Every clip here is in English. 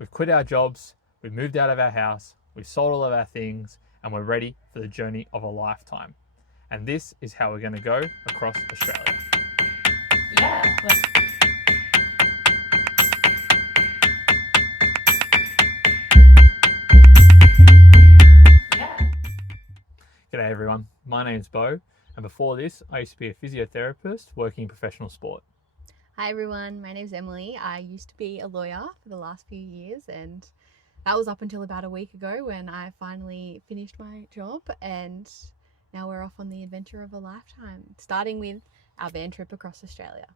We've quit our jobs, we've moved out of our house, we've sold all of our things, and we're ready for the journey of a lifetime. And this is how we're going to go across Australia. Yeah. G'day everyone, my name's Beau, and before this I used to be a physiotherapist working in professional sport. Hi everyone, my name's Emily. I used to be a lawyer for the last few years, and that was up until about a week ago when I finally finished my job, and now we're off on the adventure of a lifetime, starting with our van trip across Australia.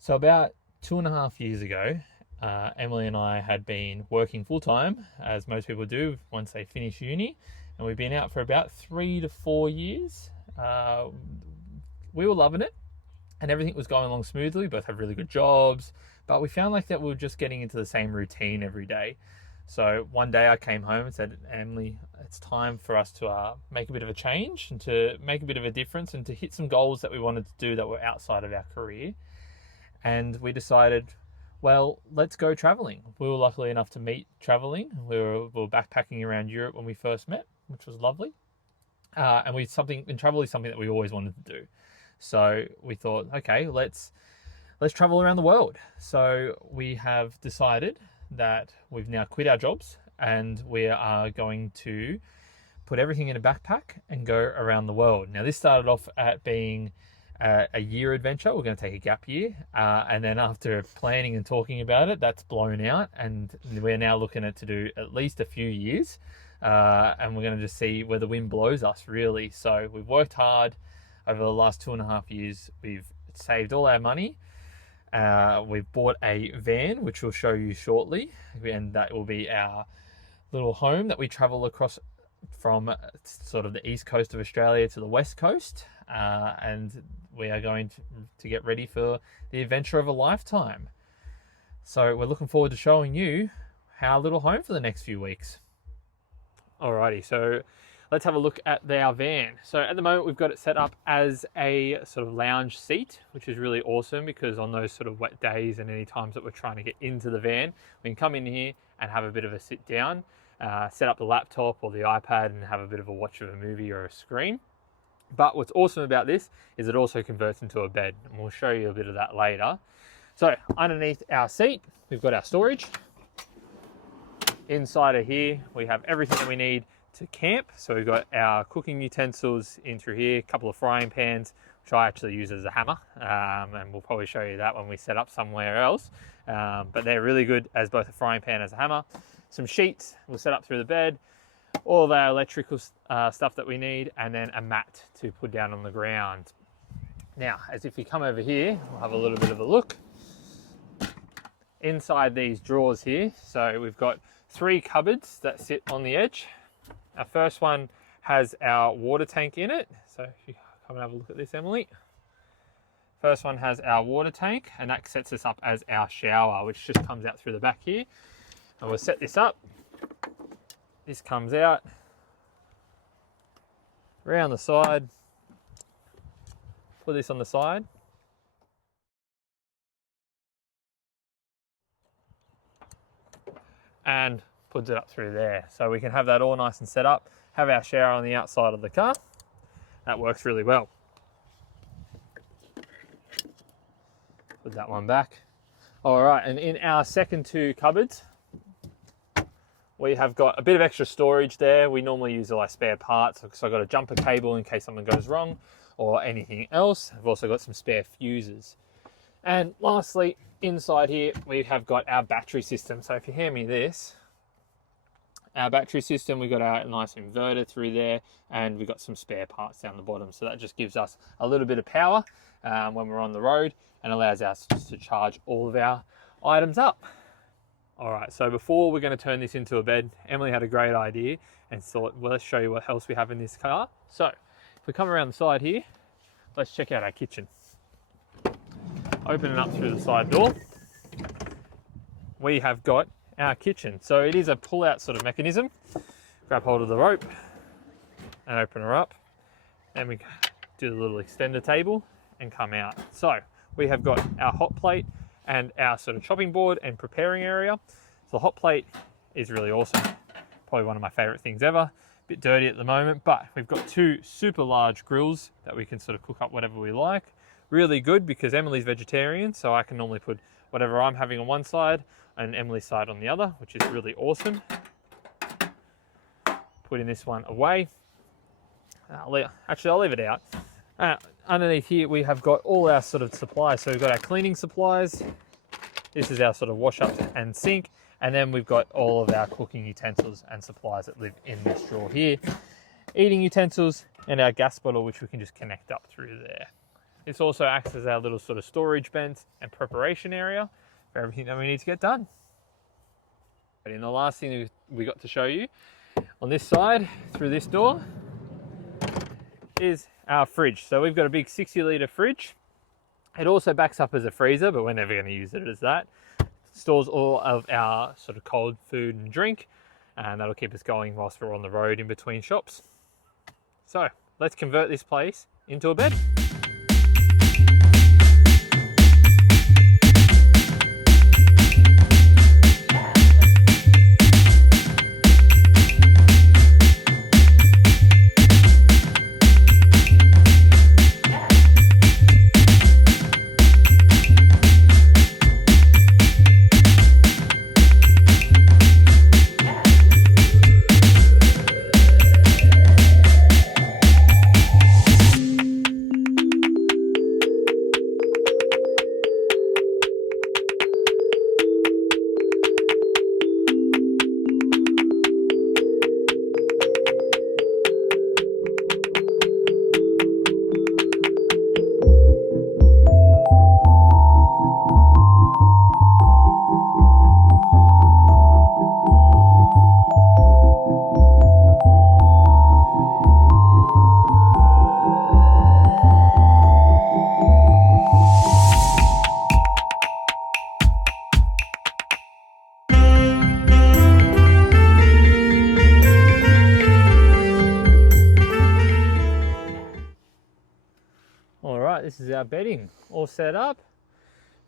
So about 2.5 years ago, Emily and I had been working full-time, as most people do once they finish uni, and we've been out for about 3 to 4 years. We were loving it, and everything was going along smoothly. We both had really good jobs, but we found like that we were just getting into the same routine every day. So one day I came home and said, Emily, it's time for us to make a bit of a change and to make a bit of a difference and to hit some goals that we wanted to do that were outside of our career. And we decided, well, let's go traveling. We were lucky enough to meet traveling. We were backpacking around Europe when we first met, which was lovely. And travel is something that we always wanted to do. So we thought, okay, let's travel around the world. So we have decided that we've now quit our jobs and we are going to put everything in a backpack and go around the world. Now this started off at being a year adventure. We're going to take a gap year, and then after planning and talking about it, that's blown out, and we're now looking to do at least a few years, and we're going to just see where the wind blows us, really. So we've worked hard over the last 2.5 years. We've saved all our money. We've bought a van, which we'll show you shortly, and that will be our little home that we travel across from sort of the east coast of Australia to the west coast, and we are going to get ready for the adventure of a lifetime. So we're looking forward to showing you our little home for the next few weeks. Alrighty, so let's have a look at our van. So at the moment we've got it set up as a sort of lounge seat, which is really awesome because on those sort of wet days and any times that we're trying to get into the van, we can come in here and have a bit of a sit down, set up the laptop or the iPad and have a bit of a watch of a movie or a screen. But what's awesome about this is it also converts into a bed, and we'll show you a bit of that later. So underneath our seat, we've got our storage. Inside of here, we have everything that we need to camp. So we've got our cooking utensils in through here, a couple of frying pans, which I actually use as a hammer, and we'll probably show you that when we set up somewhere else. But they're really good as both a frying pan as a hammer. Some sheets we'll set up through the bed, all of our electrical stuff that we need, and then a mat to put down on the ground. Now, as if you come over here, we'll have a little bit of a look. Inside these drawers here, so we've got 3 cupboards that sit on the edge. Our first one has our water tank in it. So if you come and have a look at this, Emily. First one has our water tank, and that sets us up as our shower, which just comes out through the back here. And we'll set this up. This comes out around the side. Put this on the side. And puts it up through there. So we can have that all nice and set up, have our shower on the outside of the car. That works really well. Put that one back. All right, and in our second 2 cupboards, we have got a bit of extra storage there. We normally use like spare parts, so I've got a jumper cable in case something goes wrong or anything else. I've also got some spare fuses. And lastly, inside here, we have got our battery system. So if you hand me this, our battery system, we've got our nice inverter through there, and we've got some spare parts down the bottom. So that just gives us a little bit of power when we're on the road and allows us to charge all of our items up. All right, so before we're going to turn this into a bed, Emily had a great idea and thought, well, let's show you what else we have in this car. So if we come around the side here, let's check out our kitchen. Opening up through the side door, we have got our kitchen. So it is a pull-out sort of mechanism. Grab hold of the rope and open her up, and we do the little extender table and come out. So we have got our hot plate, and our sort of chopping board and preparing area. So the hot plate is really awesome. Probably one of my favorite things ever. Bit dirty at the moment, but we've got two super large grills that we can sort of cook up whatever we like. Really good because Emily's vegetarian, so I can normally put whatever I'm having on one side and Emily's side on the other, which is really awesome. Putting this one away. Actually, I'll leave it out. Underneath here, we have got all our sort of supplies. So we've got our cleaning supplies. This is our sort of wash up and sink. And then we've got all of our cooking utensils and supplies that live in this drawer here. Eating utensils and our gas bottle, which we can just connect up through there. This also acts as our little sort of storage vent and preparation area for everything that we need to get done. And the last thing we got to show you on this side through this door is our fridge. So we've got a big 60-litre fridge. It also backs up as a freezer, but we're never going to use it as that. Stores all of our sort of cold food and drink, and that'll keep us going whilst we're on the road in between shops. So let's convert this place into a bed. Alright, this is our bedding all set up.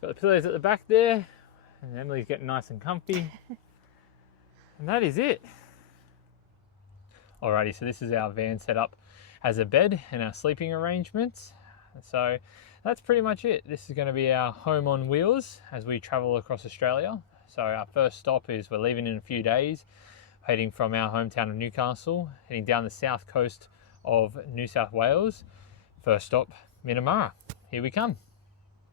Got the pillows at the back there, and Emily's getting nice and comfy. And that is it. Alrighty, so this is our van set up as a bed and our sleeping arrangements. So that's pretty much it. This is going to be our home on wheels as we travel across Australia. So our first stop is we're leaving in a few days, heading from our hometown of Newcastle, heading down the south coast of New South Wales. First stop, Minamara. Here we come.